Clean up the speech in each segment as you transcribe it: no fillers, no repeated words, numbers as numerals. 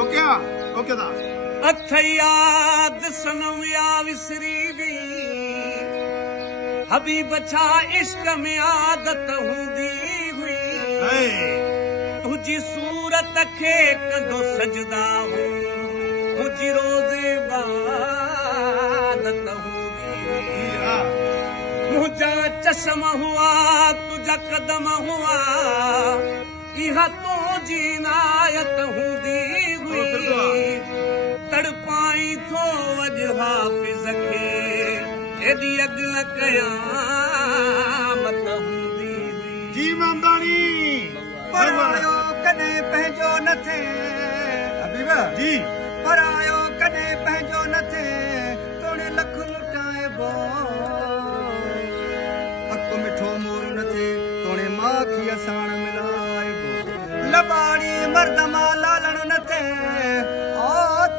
ओके दा अथ याद सनम या विसरी गई हबीब छा इश्क में आदत हूंदी हुई तुझी सूरत खे कंदो सजदा हूं मुझी रोज़ इबादत हूंदी मुझा चश्म हुआ तुझा कदम हुआ इहा तो जी नायत हूंदी हुई तड़पाई थो अज हाफिज़ खे एडी अगल क़यामत हूंदी हुई जी मामदानी परायो कने पंहिंजो न थे हबीब जी परायो कने पंहिंजो न थे तोड़े लख लुटाइबो हक मिठो मोर न थे तोड़े माखी असाण मिलाइबो लबाड़ी मर्दमा लालण न थे ओ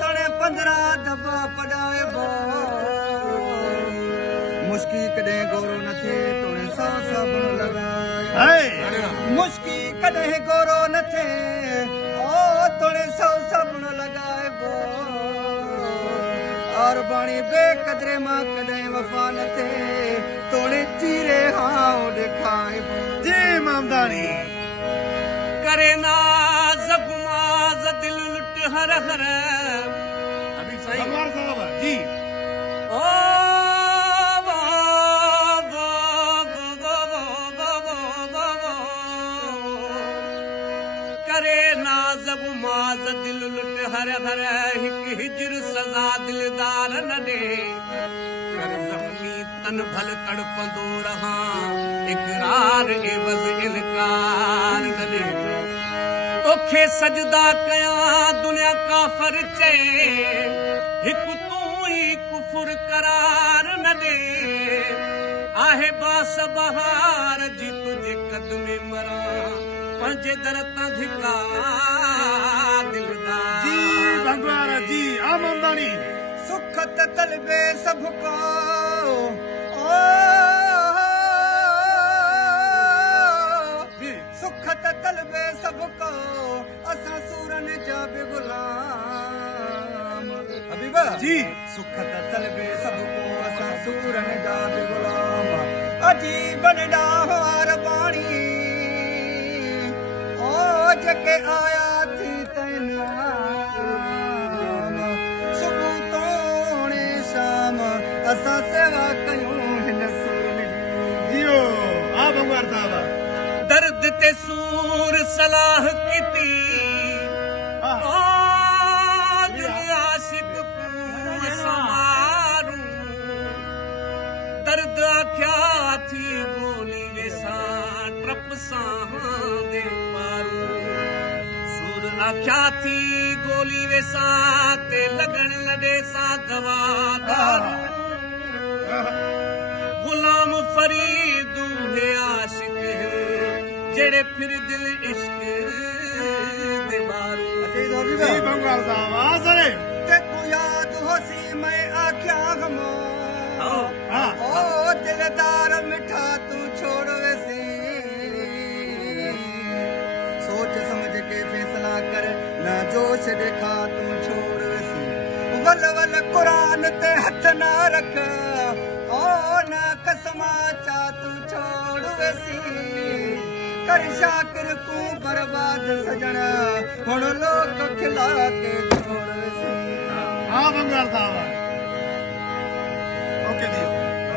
तोड़े 15 दफ़ा पढ़ाइबो मुश्की कॾहिं गोरो न थे तोड़े साबुण लॻाए मुश्की कॾहिं गोरो न थे ओ तोड़े साबुण लॻाइबो और बाणी बेक़दरे मां कॾहिं वफ़ा न थे तोड़े चीरे हाउ ॾेखाइबो जी मामदानी करे नाज़ गुमाज़ दिल लुट हर हर अभी सही भगवान साहब जी ओ करे नाज़ गुमाज़ दिल लुट हर हर हिक हिजर सज़ा दिलदार न ॾे कर ज़ख़्मी तन भल तड़पंदो रहां इक़रार एवज़ इनकार न ॾे तोखे सजदा कयां दुनिया काफ़र चए हिकु तूं ई कुफुर करार न ॾे आहे बास बहार जी तुंहिंजे कदमे मरां पंहिंजे दर तां धिका दिलदार जी भगवान जी मामदानी सुख त तलबे सभ को ओ सुख त तलबे सभ को असां सूरन जा बि गुलाम हबीब जी सुख त तलबे सभ को असां सूरन जा बि गुलाम अजीब ॾाहवार बाणी ओ जेके आया थी तैनाम सुबुह तोणे शाम असां सेवा कयूं हिन सूरन जी जियो भगवान साहब दर्द ते सूर सलाह कीती आशिक को समारूं दर्द आख्या थी गोली वेसां ट्रप सां दे मारूं सूर आख्या थी गोली वेसां ते लगन लॾे सां दवादार गुलाम फरीद है आशिक जेड़े फिर दिल इश्क दे मारू जी भगवान साहब सरे ते तू याद होसी मैं आख्या गमो ओ दिलदार मिठा तू छोड़ वैसी सोच समझ के फैसला कर न जोश देखा तू छोड़ वैसी वल वल कुरान ते हथ ना रख ओ न कसमा चा तू छोड़ वैसी कर शाकिर को बर्बाद सजण हुण लोक खिला के छोड़ वैसी भगवान साहब ओके जी